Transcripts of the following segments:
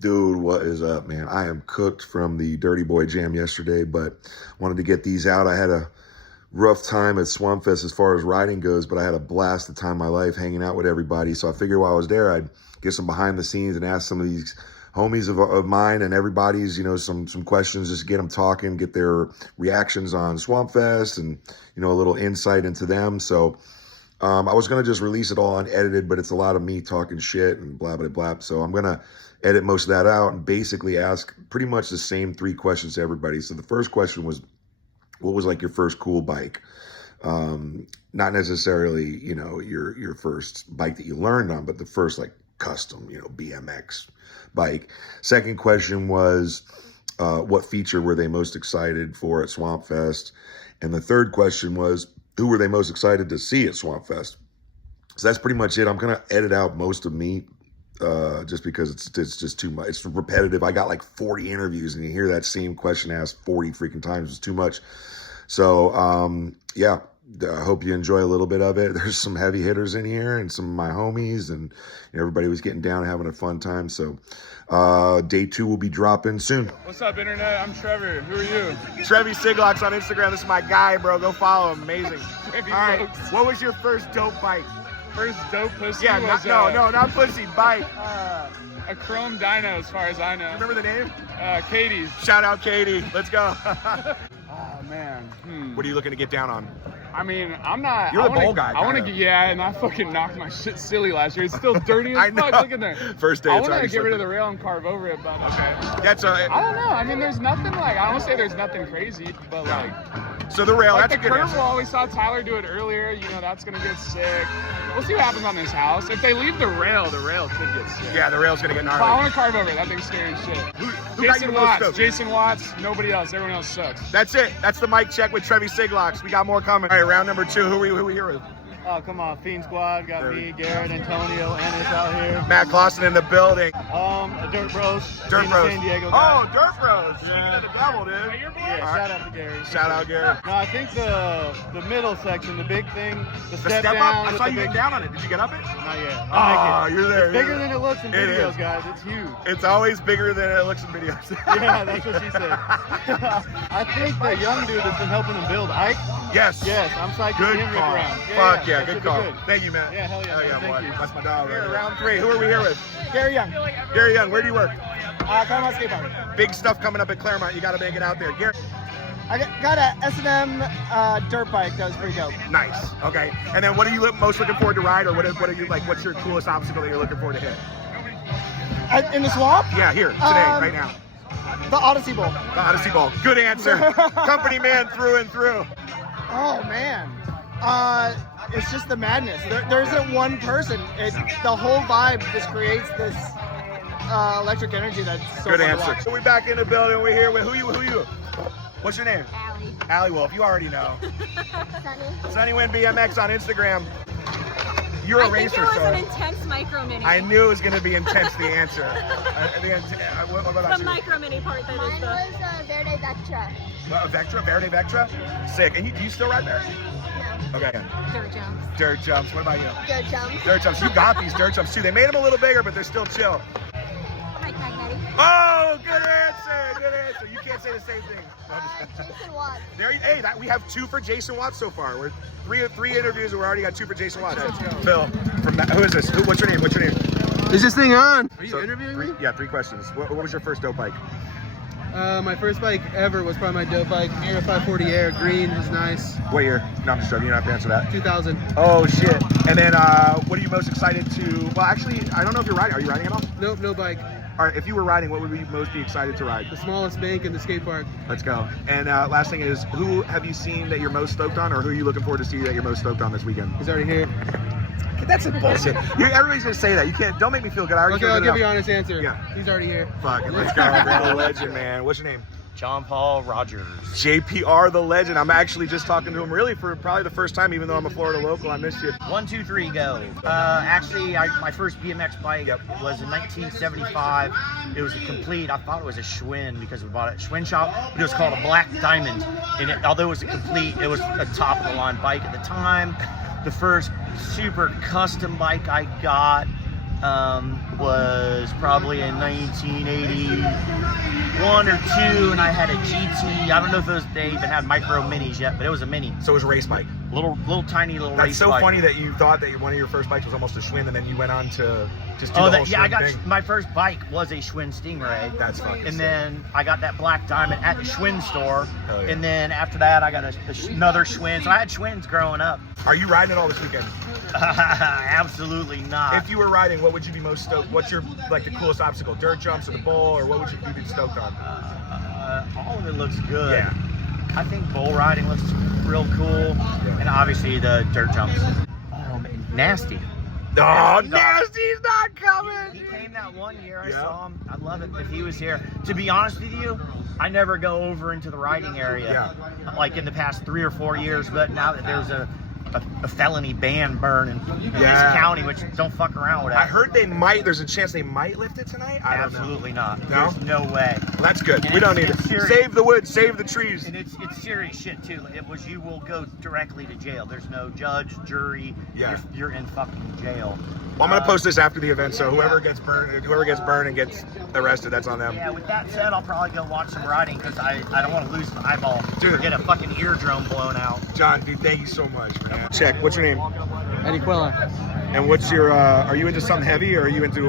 Dude, what is up, man? I am cooked from the Dirty Boy Jam yesterday, but wanted to get these out. I had a rough time at Swampfest as far as riding goes, but I had a blast the time of my life hanging out with everybody. So I figured while I was there, I'd get some behind the scenes and ask some of these homies of mine and everybody's, some questions, just get them talking, get their reactions on Swampfest and, a little insight into them. So I was going to just release it all unedited, but it's a lot of me talking shit and blah, blah, blah. So I'm going to edit most of that out and basically ask pretty much the same 3 questions to everybody. So the first question was, what was like your first cool bike? Not necessarily, your first bike that you learned on, but the first like custom, BMX bike. Second question was, what feature were they most excited for at Swampfest? And the third question was, who were they most excited to see at Swampfest? So that's pretty much it. I'm going to edit out most of me just because it's just too much. It's repetitive. I got like 40 interviews and you hear that same question asked 40 freaking times. It's too much. So, yeah, I hope you enjoy a little bit of it. There's some heavy hitters in here and some of my homies and everybody was getting down and having a fun time. So, day 2 will be dropping soon. What's up, Internet? I'm Trevor. Who are you? Trevi Siglocks on Instagram. This is my guy, bro. Go follow him. Amazing. All right. What was your first dope bike? First dope pussy Yeah, was not pussy, bike. a Chrome Dyno, as far as I know. Remember the name? Katie. Shout out Katie. Let's go. Oh man. What are you looking to get down on? I mean, I'm not. You're the bowl guy. I want to get, and I fucking knocked my shit silly last year. It's still dirty I as fuck. know. Look in there. First day. I want to get rid of the rail and carve over it, but okay. That's I don't know. I mean, there's nothing like. I don't say there's nothing crazy, but like. So the rail. Like That's the a good curve answer. wall, we saw Tyler do it earlier. That's gonna get sick. We'll see what happens on this house. If they leave the rail could get sick. Yeah, the rail's gonna get But I gnarly. want to carve over. That thing's scary as shit. Who got you most stoked? Jason Watts. Nobody else. Everyone else sucks. That's it. That's the mic check with Trevi Siglocks. We got more coming. All right, round number 2. Who we here with? Oh, come on. Fiend Squad. Got me, Garrett, Antonio, Ennis out here. Matt Clausen in the building. Dirt Bros. Dirt being a Bros. San Diego guy. Oh, Dirt Bros. Yeah. Speaking of the devil, dude. Yeah, shout out to Gary. Shout out, Gary. No, I think the middle section, the big thing, the The step step down. up? I with saw the you big, getting down on it. Did you get up it? Not yet. Oh, I'll make it. you're there. It's bigger than it looks in It videos, is. guys. It's huge. It's always bigger than it looks in videos. Yeah, that's what she said. I think the young dude that's been helping him build, Ike. Yes. Yes, I'm psyched to Good see him rip call. around. Fuck yeah, that good should be call. good. Thank you, man. Yeah, hell yeah, man. boy. Thank you. That's my dog. Here, Right round round 3. Who are we here with? Gary Young. Gary Young. Where do you work? Claremont Skate Park. Big stuff coming up at Claremont. You got to make it out there. Gary. I got a S&M dirt bike that was pretty dope. Nice. Okay. And then what are you most looking forward to ride, or what are you like? What's your coolest obstacle that you're looking forward to hit? In the swamp? Yeah, here today, right now. The Odyssey Bowl. The Odyssey Bowl. Good answer. Company man through and through. Oh man, it's just the madness. There isn't one person. The whole vibe just creates this electric energy that's so Good fun to answer. watch. So we back in the building. We're here with who you? What's your name? Allie. Allie Wolf. You already know. Sunny. Sunny Win BMX on Instagram. You're a I think racer, it was so an intense micro mini. I knew it was going to be intense. The answer. What about the you? micro mini part that Mine is the. was Verde Vectra. Verde Vectra? Sick. And you still ride there? No, Okay. Dirt jumps. Dirt jumps. What about you? dirt jumps. Dirt jumps. You got these dirt jumps too. They made them a little bigger, but they're still chill. Mike Magnetti. Oh, good answer. Good answer. You can't say the same thing. Jason Watts. We have 2 for Jason Watts so far. We're three interviews and we already got 2 for Jason Watts. Phil, who is this? What's your name? Is this thing on? Are you So, interviewing me? Yeah, 3 questions. What was your first dope bike? My first bike ever was probably my dope bike. Air 540 Air, green is nice. What year? No, I'm just joking. You don't have to answer that. 2000. Oh, shit. And then what are you most excited to? Well, actually, I don't know if you're riding. Are you riding at all? Nope, no bike. All right, if you were riding, what would you most be excited to ride? The smallest bank in the skate park. Let's go. And last thing is, who have you seen that you're most stoked on, or who are you looking forward to see that you're most stoked on this weekend? He's already here. That's a bullshit. Everybody's gonna say that. You can't. Don't make me feel good. I already Okay, feel I'll good give you enough. an honest answer. Yeah. He's already here. Fuck it. Let's go. Bro. The legend, man. What's your name? John Paul Rogers. JPR, the legend. I'm actually just talking to him really for probably the first time, even though I'm a Florida local. I missed you. 1, 2, 3, go. Actually, my first BMX bike was in 1975. It was a complete, I thought it was a Schwinn because we bought it at Schwinn shop, but it was called a Black Diamond. And although it was a complete, it was a top of the line bike at the time. The first super custom bike I got was probably in 1981 or 2, and I had a GT. I don't know if they even had micro minis yet, but it was a mini. So it was a race bike. Little tiny race That's so bike. funny that you thought that one of your first bikes was almost a Schwinn, and then you went on to just do the whole yeah, I Schwinn got thing. my first bike was a Schwinn Stingray. That's fucking And sick. then I got that Black Diamond at the Schwinn store. Hell yeah. And then after that, I got another Schwinn. So I had Schwinns growing up. Are you riding it all this weekend? Absolutely not. If you were riding, what would you be most stoked? What's your like the coolest obstacle? Dirt jumps or the bowl, or what would you be stoked on? All of it looks good. Yeah. I think bull riding looks real cool, and obviously the dirt jumps. Oh man, nasty. Oh, Nasty dog. Nasty's not coming. He came that one year. I Yeah. saw him. I'd love it if he was here. To be honest with you, I never go over into the riding area, like in the past 3 or 4 years. But now that there's a felony ban burn in this county, which don't fuck around with that. I heard there's a chance they might lift it tonight. I don't know. Absolutely not. No? There's no way. Well, that's good. And We don't need it's it. serious. Save the wood, save the trees. And it's serious shit too. You will go directly to jail. There's no judge, jury. Yeah. You're in fucking jail. Well, I'm gonna post this after the event, so whoever gets burned and gets arrested, that's on them. Yeah, with that said, I'll probably go watch some riding because I don't want to lose my eyeball Dude. or get a fucking eardrum blown out. John, dude, thank you so much, man. Check. What's your name? Eddie Quilla. And what's your? Are you into something heavy, or are you into?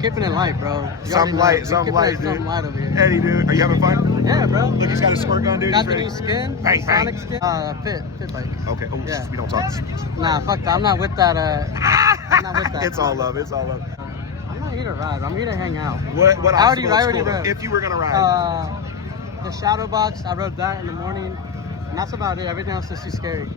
Keeping it light, bro. You Something already know. light, something light, dude. Something light over here. Eddie, dude, are you having fun? Yeah, bro. Look, he's got his squirt gun, dude. Got He's the ready. new skin. Bang, bang. Sonic skin. Fit bike. Okay. Oh, Yeah. we don't talk. Nah, fuck that. I'm not with that. I'm not with that. It's all love. It's all love. I'm not here to ride. I'm here to hang out. What I already obstacle is cool, rode. if you were gonna ride? The shadow box. I rode that in the morning, and that's about it. Everything else is too scary.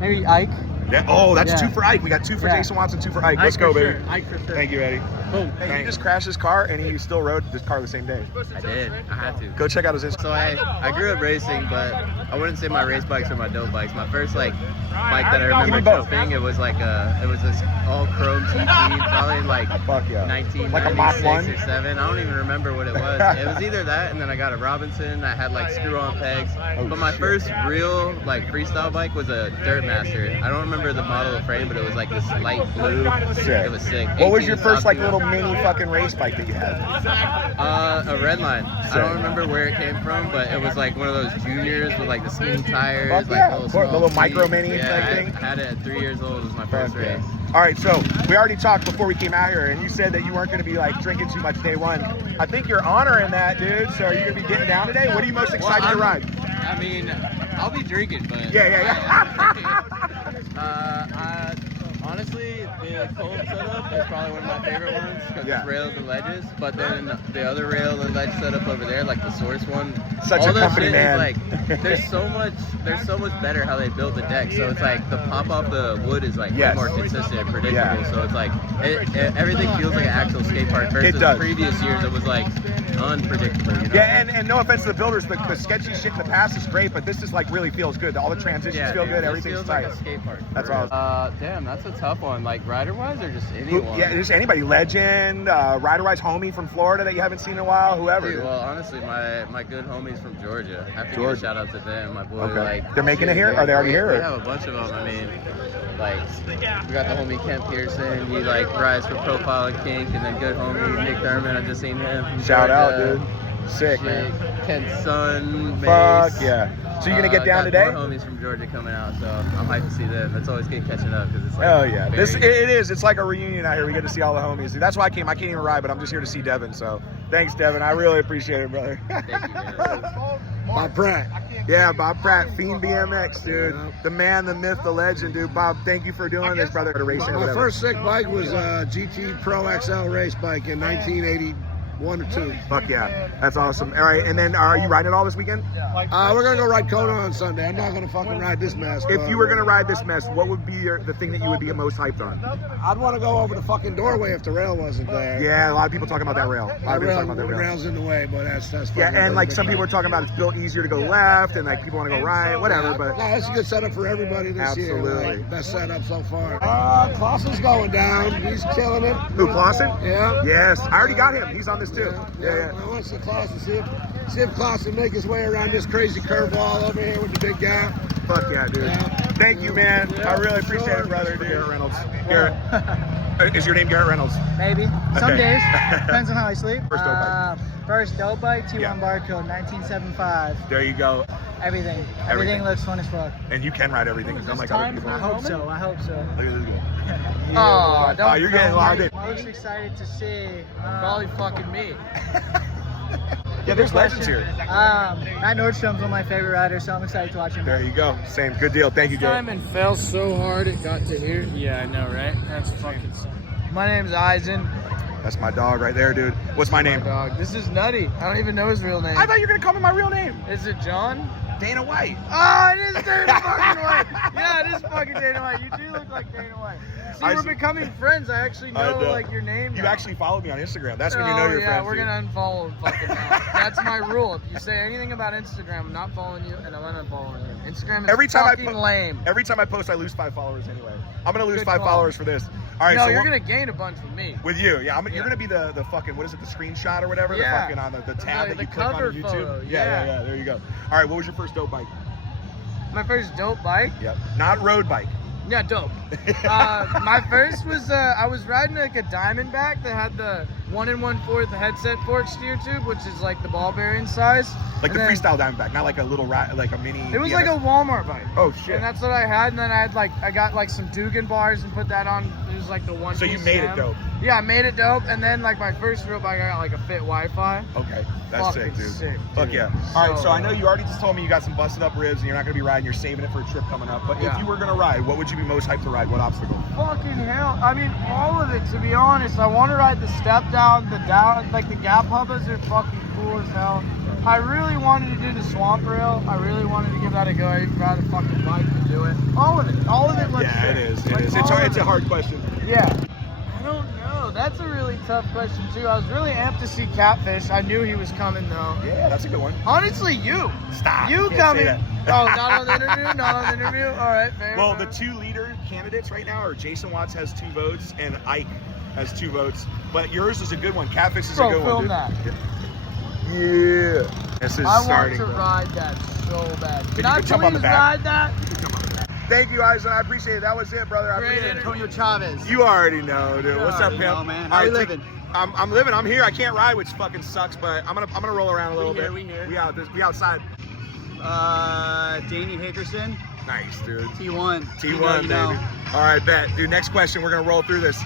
Maybe Ike. Yeah. Oh, that's Yeah. 2 for Ike. We got 2 for Yeah. Jason Watson, 2 for Ike. Ike Let's go, for baby. sure. Ike for sure. Thank you, Eddie. Boom. Hey, he just crashed his car and he still rode this car the same day. I did. I had to. Go check out his Instagram. So I grew up racing, but I wouldn't say my race bikes are my dope bikes. My first bike that I remember Give me both. jumping, it was this all chrome TT, probably in like Fuck yeah. 1996 Like a Mach 1? or 7. I don't even remember what it was. It was either that, and then I got a Robinson that had like screw-on pegs. But my first real like freestyle bike was a Dirt Master. I don't remember the model of frame, but it was like this light blue. Sick. It was sick. What was 18 your first like Top little Gear. mini fucking race bike that you had? A Redline. I don't remember where it came from, but it was like one of those juniors with like the skinny tires, Fuck like yeah. little The small little micro seats. mini yeah, type thing? I had it at 3 years old. It was my first Fuck yeah. race. All right, so we already talked before we came out here, and you said that you weren't going to be like drinking too much day one. I think you're honoring that, dude. So are you going to be getting down today? What are you most excited to ride? I mean, I'll be drinking, but Yeah. honestly, the cold setup is probably one of my favorite ones because Yeah. it's rails and ledges. But then the other rail and ledge setup over there, like the Source one, Such all a that company shit man. is like there's so much better how they build the deck. So it's like the pop off the wood is like Yes. way more consistent and predictable. Yeah. So it's like everything feels like an actual skate park versus It does. previous years it was like unpredictable. You know? Yeah, and no offense to the builders, the sketchy shit in the past is great, but this just like really feels good. All the transitions feel dude, good. this Everything's feels tight. like a skate park. That's for real. awesome. Damn, that's a tough one. Like rider-wise or just Who- anyone? yeah, just anybody. Legend, Rider-Wise homie from Florida that you haven't seen in a while, whoever. Dude, well, honestly, my good homies from Georgia. I have to Georgia. give a shout out to them. My boy, Okay. like They're making shit, it here? Are they already here, or? We have a bunch of them. I mean, like we got the homie Kent Pearson. He like rides for Profile and Kink, and then good homie Nick Thurman. I just seen him. From Shout out, Georgia. dude. Sick, man. Kent's son, Mace. Fuck yeah. So you're gonna get down got today? More homies from Georgia coming out, so I'm hyped to see them. It's always good catching up because it's like. Hell yeah. very- It is. It's like a reunion out here. We get to see all the homies. That's why I came. I can't even ride, but I'm just here to see Devin. So thanks, Devin. I really appreciate it, brother. Thank you, man. Bob Pratt. Yeah, Bob Pratt, Fiend BMX, dude. The man, the myth, the legend, dude. Bob, thank you for doing this, brother. To racing. My first sick bike was a GT Pro XL race bike in 1981 or 2. Fuck yeah. That's awesome. All right, and then are you riding it all this weekend? We're going to go ride Kona on Sunday. I'm not going to fucking ride this mess. If you were going to ride this mess, what would be the thing that you would be most hyped on? I'd want to go over the fucking doorway if the rail wasn't there. Yeah, a lot of people talking about that rail. A lot of people talking about that The rail. rail's in the way, but that's Yeah, fucking and like big some people are bike. talking about it's built easier to go left, and like people want to go right, whatever. But No, it's a good setup for everybody this year. Absolutely. Like, best setup so far. Clausen's going down. He's killing it. who, Clausen? Yeah. Yes, I already got him. He's on this too. Yeah. I want to see Clausen. See if Clausen make his way around this crazy curve wall over here with the big gap. Fuck yeah, dude. Yeah. Thank you, man. I really appreciate it, brother, dude. Garrett Reynolds. Garrett. Is your name Garrett Reynolds? Maybe. Some Okay. days. Depends on how I sleep. First dope bike. First dope bike, T1 Yeah. Barcode, 1975. There you go. Everything. Everything. Everything looks fun as fuck. And you can ride everything, unlike other people. I hope so. I hope so. Look at this guy. Oh, Oh, you're getting logged in. Most excited to see. Probably fucking me. Yeah, there's legends here. Matt Nordstrom's one of my favorite riders, so I'm excited to watch him. There you go. Same. Good deal. Thank you, Garrett. And fell so hard it got to here. Yeah, I know, right? That's fucking. My name's Eisen. That's my dog right there, dude. What's my name? Dog. This is Nutty. I don't even know his real name. I thought you were gonna call me my real name. Is it John? Dana White. Oh, it is Dana fucking White. Yeah, it is fucking Dana White. You do look like Dana White. See, we're becoming friends. I actually know like your name. You now. actually followed me on Instagram. That's when you know you're yeah, friends. we're dude. gonna unfollow fucking now. That's my rule. If you say anything about Instagram, I'm not following you, and I'm unfollowing you. Instagram is Every time fucking lame. Every time I post, I lose 5 followers anyway. I'm gonna lose Good 5 call. followers for this. All right, No, so you're gonna gain a bunch with me. with you, yeah. You're gonna be the fucking what is it? The screenshot or whatever. Yeah. The fucking on the tab The that you click on cover YouTube. photo, Yeah. yeah. There you go. All right, what was your first dope bike? My first dope bike. Yep. Not road bike. Yeah, dope. My first was I was riding like a Diamondback that had the 1 1/4 headset fork steer tube, which is like the ball bearing size. Like And the then freestyle Diamondback, not like a little like a mini. It was BMX. like a Walmart bike. Oh shit. And that's what I had, and then I got like some Dugan bars and put that on. It was like the one. So you made it dope. Yeah, I made it dope, and then like my first real bike, I got like a fit Wi-Fi. Okay, that's sick, Fucking dude. sick, Fuck dude. yeah. All right, so I So- know you already just told me you got some busted up ribs and you're not gonna be riding. You're saving it for a trip coming up. But if Yeah. you were gonna ride, what would you be most hyped to ride? What obstacle? Fucking hell! I mean, all of it. To be honest, I want to ride the step down, like the gap hubbas are fucking cool as hell. I really wanted to do the swamp rail. I really wanted to give that a go. I even got a fucking bike to do it. All of it looks Yeah, sick. it is. Like, It's all of it's a it. hard question. Yeah. I don't know. That's a really tough question too. I was really amped to see Catfish. I knew he was coming though. Yeah, that's a good one. Honestly, you. Stop. You Can't say coming? that. Oh, not on the interview. Not on the interview. All right, fair. Well, fair. the 2 leader candidates right now are Jason Watts has 2 votes and Ike has 2 votes. But yours is a good one. Catfish is Bro, a good film one, that. dude. Yeah. This is I want starting. to bro. ride that so bad. you Can I jump on the please back? ride that? Thank you, Eisen. I appreciate it. That was it, brother. I Great appreciate it. Antonio Chavez. You already know, dude. What's up, already pimp? know, man. All How you take- living? I'm living. I'm here. I can't ride, which fucking sucks. But I'm gonna roll around a little bit. we here. We outside. Danny Hickerson, Nice, dude. T1. T1, baby. All right, bet. Dude, next question. We're going to roll through this.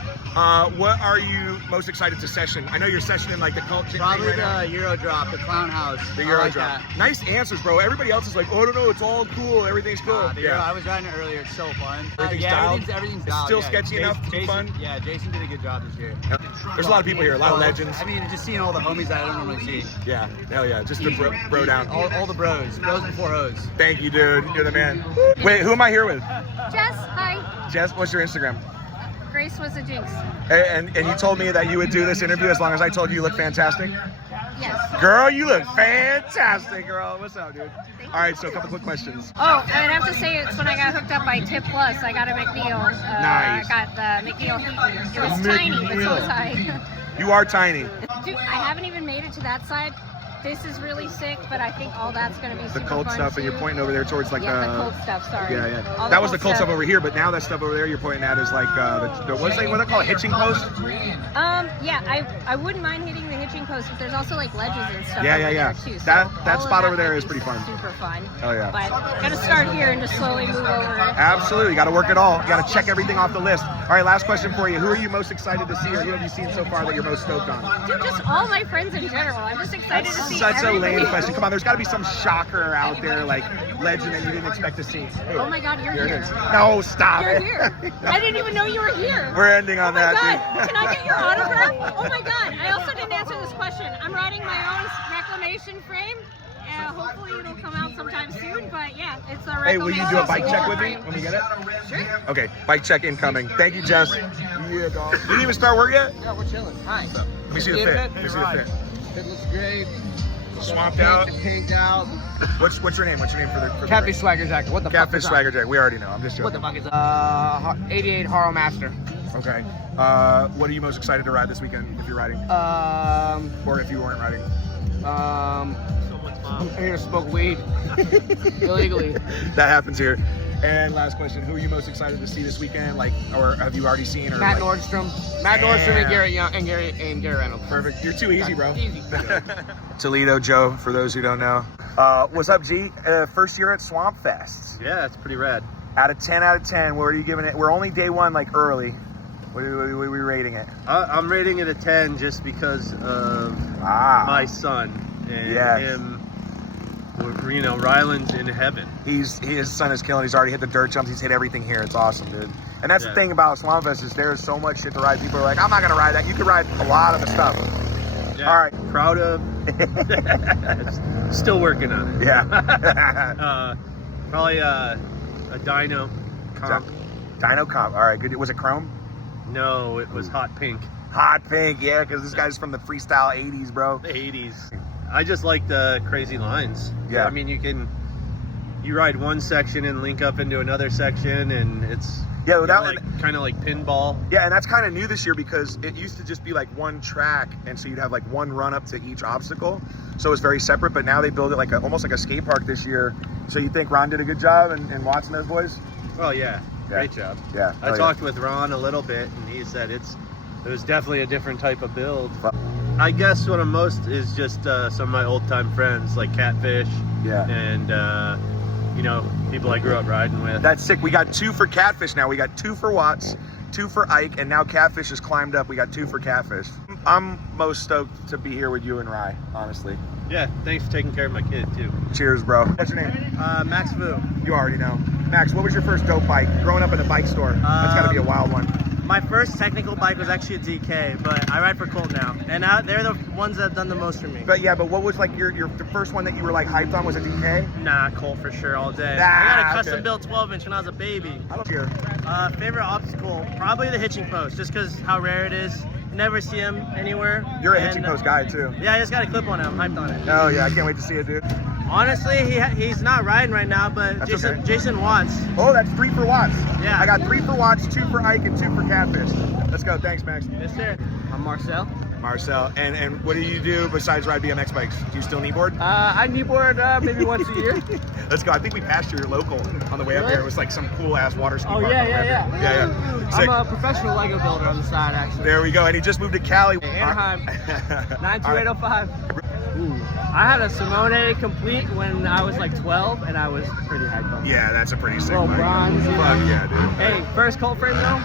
What are you most excited to session? I know you're sessioning like the cult chick Probably thing right now. the Euro drop, the clown house. The I Euro like drop. that. Nice answers, bro. Everybody else is like, oh, no, it's all cool. Everything's cool. The Euro, I was riding it earlier. It's so fun. Everything's yeah, dialed? everything's It's dialed. still yeah. sketchy enough to be fun? Yeah, Jason did a good job this year. There's a lot of people here, a lot of legends. I mean, just seeing all the homies that I don't normally see. Yeah, hell yeah. Just the bro down. All the bros. Bros before hoes. Thank you, dude. You're the man. Wait, who am I here with? Jess, hi. Jess, what's your Instagram? Grace was a jinx. And you told me that you would do this interview as long as I told you look fantastic? Yes. Girl, you look fantastic, girl. What's up, dude? All right, so a couple quick questions. Oh, I'd have to say it's when I got hooked up by Tip Plus. I got a McNeil. Nice. I got the McNeil Heat. It was tiny, but so was I. You are tiny. Dude, I haven't even made it to that side. This is really sick, but I think all that's going to be The super cold fun stuff, and too. you're pointing over there towards like the cold stuff, sorry. Yeah, yeah. All That was the cold stuff over here, but now that stuff over there you're pointing at is like the what they call a hitching post? Yeah, I wouldn't mind hitting the hitching post, but there's also like ledges and stuff Yeah, over yeah. there too. So That all of spot over might there is be pretty fun. Super fun. Oh yeah. But gotta start here and just slowly move over. Absolutely, got to work it all. Got to check everything off the list. All right, last question for you. Who are you most excited to see, or who have you seen so far that you're most stoked on? Dude, just all my friends in general. I'm just excited to see Such a everybody. lame question. Come on, there's got to be some shocker out there, like legend that you didn't expect to see. Oh my God, you're Here it here. is. No, stop You're it. here. I didn't even know you were here. We're ending on Oh my that. God, dude. can I get your autograph? Oh my God, I also didn't answer this question. I'm riding my own reclamation frame. Hopefully it'll come out sometime soon, but yeah, it's a Hey, will you do a bike check with me frame. when we get it? Sure. Okay, bike check incoming. Thank you, Jess. Yeah, dog. You didn't even start work yet? Yeah, we're chilling. Hi. Let me see the fit. Let me see the fit. It looks great. Swamped out. Pinked out. What's your name? What's your name for the Catfish Swagger Jacket. What the fuck Catfish is that? Swagger Jack. We already know. I'm just joking. What the fuck is that? 88 Haro Master. Okay. What are you most excited to ride this weekend if you're riding? Or if you weren't riding? I'm here to smoke weed illegally. That happens here. And last question, who are you most excited to see this weekend? Like, or have you already seen? Or Matt like, Nordstrom. Matt Nordstrom and Garrett Young and Gary Reynolds. Perfect. You're too easy, bro. Easy. Toledo Joe, for those who don't know. What's up, G? First year at Swampfest. Yeah, it's pretty rad. Out of 10 out of 10, what are you giving it? We're only day one, like early. What are we rating it? I'm rating it a 10 just because of my son and him. You know, Ryland's in heaven. His son is killing. He's already hit the dirt jumps. He's hit everything here. It's awesome, dude. And that's the thing about Swampfest is there's so much shit to ride. People are like, I'm not gonna ride that. You can ride a lot of the stuff. Yeah, all right. Proud of. Still working on it. Yeah. Probably a dyno comp. Dyno comp. All right, good. Was it chrome? No, it was hot pink. Hot pink, yeah, because this guy's from the freestyle 80s, bro. The 80s. I just like the crazy lines. Yeah. I mean, you ride one section and link up into another section, and it's kind of like pinball. Yeah, and that's kind of new this year because it used to just be like one track, and so you'd have like one run up to each obstacle. So it's very separate, but now they build it like almost like a skate park this year. So you think Ron did a good job in watching those boys? Oh yeah, great job. Yeah. I talked with Ron a little bit, and he said it was definitely a different type of build. I guess what I'm most is just some of my old time friends like Catfish. Yeah. And you know, people I grew up riding with. That's sick. We got 2 for Catfish now. We got 2 for Watts, 2 for Ike, and now Catfish has climbed up. We got 2 for Catfish. I'm most stoked to be here with you and Rye, honestly. Yeah, thanks for taking care of my kid too. Cheers, bro. What's your name? Max Vu. You already know. Max, what was your first dope bike? Growing up in a bike store. That's gotta be a wild one. My first technical bike was actually a DK, but I ride for Colt now, and they're the ones that have done the most for me. But what was like the first one that you were like hyped on? Was a DK? Nah, Colt for sure all day. Nah, I got a custom built 12-inch when I was a baby. I don't care. Favorite obstacle, probably the hitching post, just because how rare it is. You never see them anywhere. You're a hitching post guy too. Yeah, I just got a clip on it. I'm hyped on it. Oh yeah, I can't wait to see it, dude. Honestly, he's not riding right now, but Jason Watts. Oh, that's 3 for Watts. Yeah. I got 3 for Watts, 2 for Ike, and 2 for Catfish. Let's go. Thanks, Max. Yes, sir. I'm Marcel. Marcel. And what do you do besides ride BMX bikes? Do you still kneeboard? I kneeboard maybe once a year. Let's go. I think we passed your local on the way up here. It was like some cool ass water ski park. Yeah. Sick. I'm a professional Lego builder on the side, actually. There we go. And he just moved to Cali. Anaheim. 92805. Ooh. I had a Simone complete when I was like 12, and I was pretty hyped on it. Yeah, that's a pretty sick little bike. bronze. Fuck yeah, dude. Hey, first Colt frame though?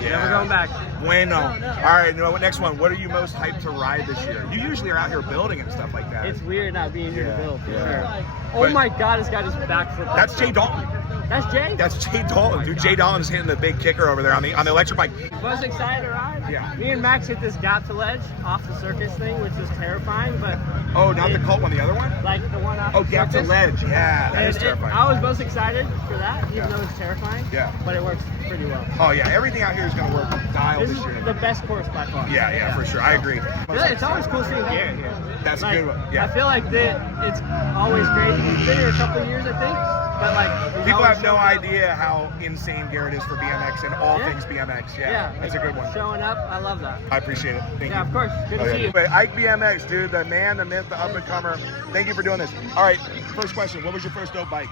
Yeah. Never going back. Bueno. All right, next one. What are you most hyped to ride this year? You usually are out here building and stuff like that. It's weird not being here to build, for sure. But Oh my God, this guy just backflipped. That's Jay Dalton. That's Jay? That's Jay Dalton, dude. Jay Dalton's hitting the big kicker over there on the electric bike. Most excited to ride? Yeah. Me and Max hit this gap to ledge off the circus thing, which is terrifying, but... Oh, not the Colt one, the other one? Like the one off Oh, the gap to circus. ledge. Yeah, that is terrifying. I was most excited for that, even though it's terrifying. Yeah. But it works pretty well. Oh, yeah. Everything out here is going to work dialed This this is year. the best course by far. Yeah, for sure. I agree. Really, it's always cool seeing Garrett here. That's like, a good one. Yeah. I feel like it's always great. He's been here a couple of years, I think. But like people have no idea how insane Garrett is for BMX and all things BMX. Yeah, that's a good one. Showing up, I love that. I appreciate it. Thank you. Yeah, of course. Good to see you. But Ike BMX, dude, the man, the myth, the up and comer. Thank you for doing this. All right, first question. What was your first dope bike?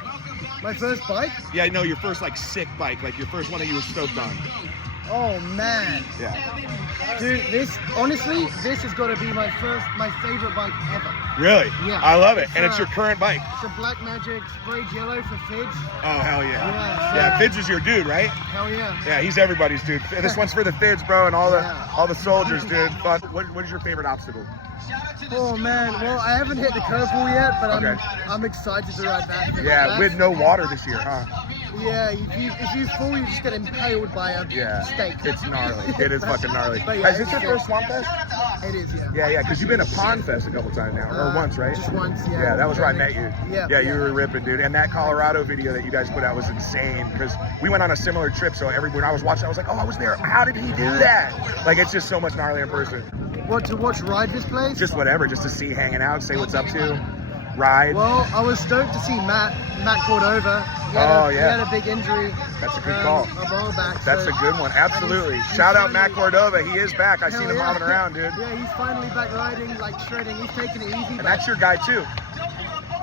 My first bike? Yeah, no, your first like sick bike, like your first one that you were stoked on. Oh man. Yeah. Dude, this has got to be my favorite bike ever. Really? Yeah. I love it. And it's your current bike. It's a Black Magic sprayed yellow for Fidge. Oh, hell yeah. Yeah, Yeah, Fidge is your dude, right? Hell yeah. Yeah, he's everybody's dude. This one's for the Fidge, bro, and all the soldiers, dude. But what is your favorite obstacle? Oh man, well I haven't hit the curveball yet, but I'm excited to ride that. Yeah, with no water this year, huh? Yeah, if you fall, you just get impaled by a stake. It's gnarly. It is fucking gnarly. But yeah, is this your first Swampfest? It is, yeah. Yeah, because you've been to Pond Fest a couple times now, or once, right? Just once, yeah. Yeah, that was where I met you. Yeah. You were ripping, dude. And that Colorado video that you guys put out was insane because we went on a similar trip. So when I was watching, I was like, oh, I was there. How did he do that? Like, it's just so much gnarly in person. What to watch ride this place? Just whatever, just to see, hanging out, say what's up to, ride. Well, I was stoked to see Matt Cordova. He had a big injury. That's a good call. A while back. That's a good one. Absolutely. Shout out Matt Cordova. He is back. I seen him bobbing around, dude. Yeah, he's finally back riding, like shredding. He's taking it easy. And that's your guy too.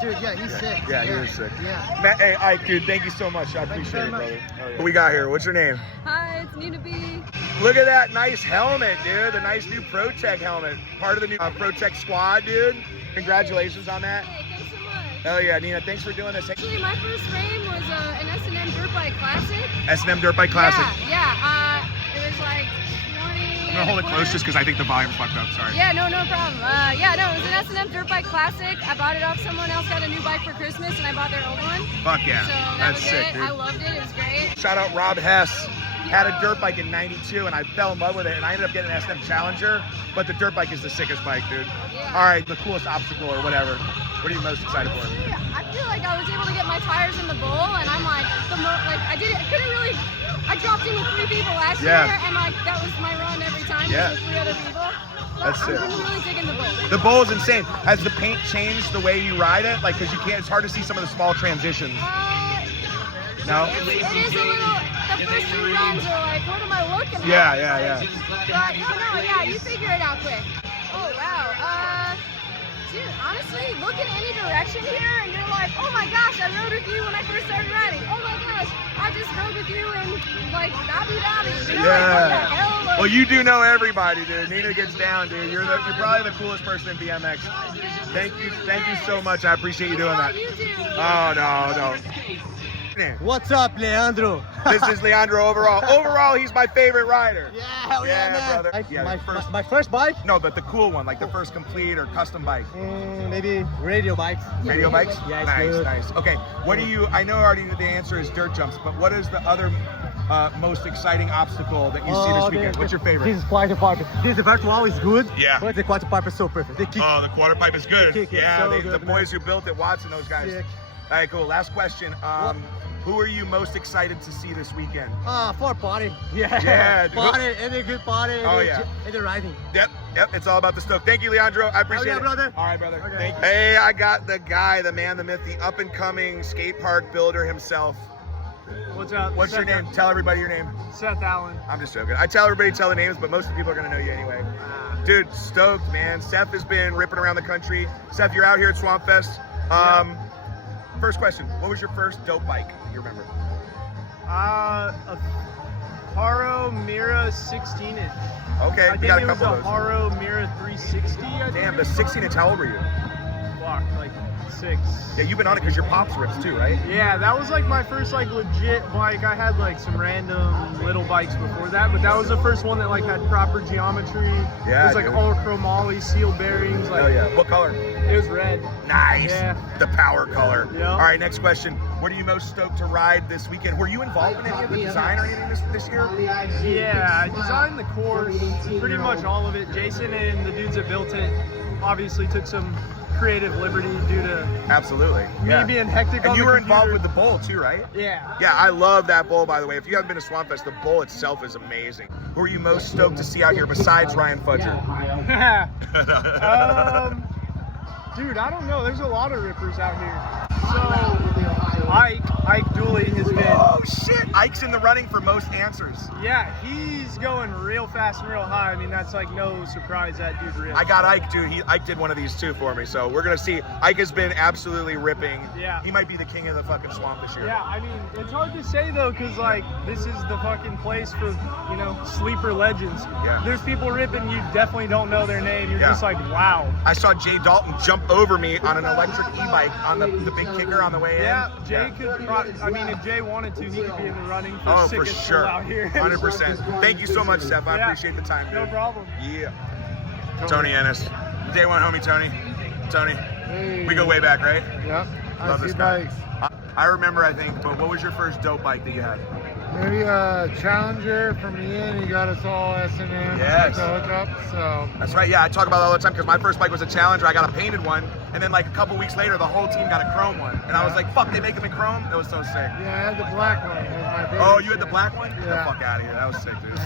Dude, yeah, he's sick. Yeah, he is sick. Yeah. Matt, hey, Ike, dude, thank you so much. I appreciate it, brother. What we got here? What's your name? Hi, it's Nina B. Look at that nice helmet, dude. The nice new ProTech helmet. Part of the new ProTech squad, dude. Congratulations on that. Hey, thanks so much. Hell yeah, Nina. Thanks for doing this. Actually, my first frame was an S&M Dirt Bike Classic. S&M Dirt Bike Classic. Yeah. It was like 20. I'm gonna hold it close just because I think the volume fucked up. Sorry. Yeah, no problem. It was an S&M Dirt Bike Classic. I bought it off someone else got a new bike for Christmas, and I bought their old one. Fuck yeah. So that That's was sick, it. dude. I loved it. It was great. Shout out Rob Hess. Had a dirt bike in '92 and I fell in love with it and I ended up getting an S&M Challenger, but the dirt bike is the sickest bike, dude. Yeah. All right, the coolest obstacle or whatever. What are you most excited for? Actually, I feel like I was able to get my tires in the bowl, and I'm like, I couldn't really. I dropped in with 3 people last year, and like that was my run every time with 3 other people. That's I'm sick. really digging the bowl. The bowl is insane. Has the paint changed the way you ride it? Like, cause you can't. It's hard to see some of the small transitions. No. It is a little. The first few runs are like, what am I looking at? Yeah. But no, you figure it out quick. Oh wow. Dude, honestly, look in any direction here, and you're like, oh my gosh, I rode with you when I first started riding. Oh my gosh, I just rode with you in like Abu Dhabi. You know, like, what the hell? Like, Well, you do know everybody, dude. Nina gets down, dude. You're probably the coolest person in BMX. Thank you so much. I appreciate you doing that. You do. Oh no. What's up, Leandro? This is Leandro Overall. Overall, he's my favorite rider. Yeah, hell yeah, man. brother. Like, Yeah, my first bike? No, but the cool one, like the first complete or custom bike. Maybe radio bikes. Radio bikes? Yeah, it's good. Nice. Okay, what do you, I know already the answer is dirt jumps, but what is the other most exciting obstacle that you see this weekend? What's your favorite? This is quarter pipe. This the first one is good. Yeah. But the quarter pipe is so perfect. The kick. Oh, the quarter pipe is good. The kick is Yeah, so the good, boys who built it, Watson, those guys. Sick. All right, cool. Last question. Who are you most excited to see this weekend? For party. Yeah. Yeah, dude. Party, any good party. Oh, any, yeah. Any riding. Yep, it's all about the stoke. Thank you, Leandro. I appreciate yeah, it. brother. All right, brother. Okay. Thank you. Hey, I got the guy, the man, the myth, the up-and-coming skate park builder himself. What's up? What's your name? Tell everybody your name. Seth Allen. I'm just joking. I tell everybody to tell the names, but most of the people are going to know you anyway. Dude, stoked, man. Seth has been ripping around the country. Seth, you're out here at Swampfest. First question, what was your first dope bike you remember? A Haro Mira 16-inch. Okay, I we think got a it was couple a of those. Haro Mira 360. Damn, the 16-inch, how old were you? Fuck, like 6. Yeah, you've been on it because your pops rips too, right? Yeah, that was like my first like legit bike. I had like some random little bikes before that, but that was the first one that like had proper geometry. Yeah, it was like dude. all chromoly, sealed bearings. Like, Oh yeah, what color? It was red. Nice. Yeah. The power color. Yeah. All right, next question. What are you most stoked to ride this weekend? Were you involved in any of the design or anything this year? Yeah, I designed the course, pretty much all of it. Jason and the dudes that built it obviously took some creative liberty due to Absolutely. me being hectic And on you the were involved computer. with the bowl too, right? Yeah. Yeah, I love that bowl, by the way. If you haven't been to Swampfest, the bowl itself is amazing. Who are you most stoked to see out here besides Ryan Fudger? Dude, I don't know. There's a lot of rippers out here. So, Ike Dooley has been. Oh shit! Ike's in the running for most answers. Yeah, he's going real fast and real high. I mean, that's like no surprise that dude rips. I got Ike, dude. Ike did one of these too for me, so we're gonna see. Ike has been absolutely ripping. Yeah. He might be the king of the fucking swamp this year. Yeah, I mean, it's hard to say though, because like this is the fucking place for, you know, sleeper legends. Yeah. There's people ripping, you definitely don't know their name. You're just like, wow. I saw Jay Dalton jump over me on an electric e-bike on the big kicker on the way in. Yeah, Jay could. I mean, if Jay wanted to, he could be in the running for Oh, for sickest sure. fool out here. 100%. Thank you so much, Steph. I Yeah. appreciate the time, dude. No problem. Yeah. Tony Ennis. Day one homie, Tony. Tony. We go way back, right? Yep. Love this guy. I remember, I think, but what was your first dope bike that you had? Maybe a Challenger from Ian. He got us all S&M. Yes. To hook up, so. That's right, yeah, I talk about it all the time because my first bike was a Challenger. I got a painted one, and then like a couple weeks later, the whole team got a chrome one. And I was like, fuck, they make them in chrome? That was so sick. Yeah, I had the black one. That was my favorite. Oh, you had the black one? Get the Yeah. fuck out of here. That was sick, dude.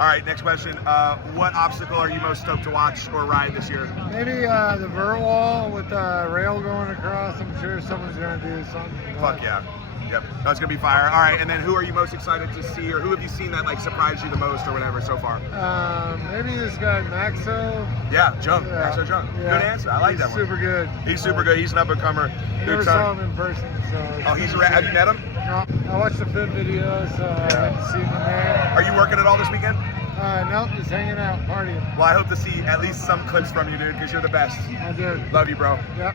All right, next question. What obstacle are you most stoked to watch or ride this year? Maybe the vert wall with the rail going across. I'm sure someone's going to do something. Fuck yeah. Yep, that's gonna be fire. All right, and then who are you most excited to see, or who have you seen that like surprised you the most, or whatever so far? Maybe this guy Maxo. Yeah, Junk. Yeah. Maxo Junk. Yeah. Good answer. I like He's that one. super good. He's super good. He's an up and comer. Never saw him in person, so. Oh, he's a have you met him? No, I watched the fit videos. I haven't seen him there. Are you working at all this weekend? Nope, just hanging out, partying. Well, I hope to see at least some clips from you, dude, because you're the best. I do. Love you, bro. Yep.